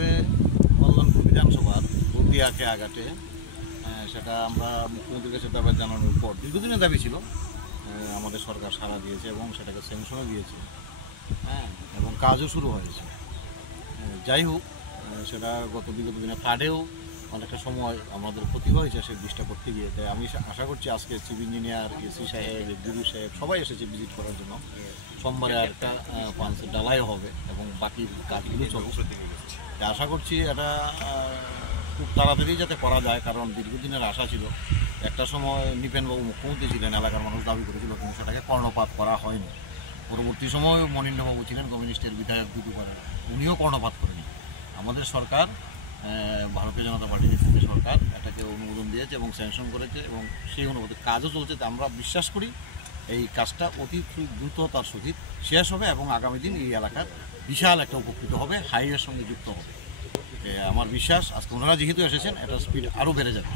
করে কল্যাণপুর বিধানসভার বদিয়াকে আঘাটে সেটা আমরা মুখ্যমন্ত্রীর কাছে দাবি জানানোর পর দীর্ঘদিনের দাবি ছিল, আমাদের সরকার সাড়া দিয়েছে এবং সেটাকে স্যাংশনও দিয়েছে, এবং কাজও শুরু হয়েছে। যাই হোক, সেটা বিগত দিনে ফ্লাডেও অনেকটা সময় আমাদের ক্ষতি হয়েছে সেই ব্রিজটা করতে গিয়ে। তাই আমি আশা করছি আজকে চিফ ইঞ্জিনিয়ার, এসি সাহেব, ডিডি সাহেব সবাই এসেছে ভিজিট করার জন্য। সোমবারে একটা পাঁচের ডালাই হবে এবং বাকি কাজগুলো চলছে। আশা করছি এটা খুব তাড়াতাড়ি যাতে করা যায়, কারণ দীর্ঘদিনের আশা ছিল। একটা সময় নিপেনবাবু মুখ্যমন্ত্রী ছিলেন, এলাকার মানুষ দাবি করেছিল, কিন্তু সেটাকে কর্ণপাত করা হয়নি। পরবর্তী সময় মনীন্দ্রবাবু ছিলেন কমিউনিস্টের বিধায়ক দুদুপাড়া, উনিও কর্ণপাত করেনি। আমাদের সরকার, ভারতীয় জনতা পার্টির নেতৃত্বে সরকার এটাকে অনুমোদন দিয়েছে এবং স্যাংশন করেছে এবং সেই অনুমোদন কাজও চলছে। আমরা বিশ্বাস করি এই কাজটা অতি দ্রুততার সহিত শেষ হবে এবং আগামী দিন এই এলাকার বিশাল একটা উপকৃত হবে, হাইওয়ের সঙ্গে যুক্ত হবে। আমার বিশ্বাস আজকে ওনারা যেহেতু এসেছেন, এটা স্পিড আরও বেড়ে যাবে।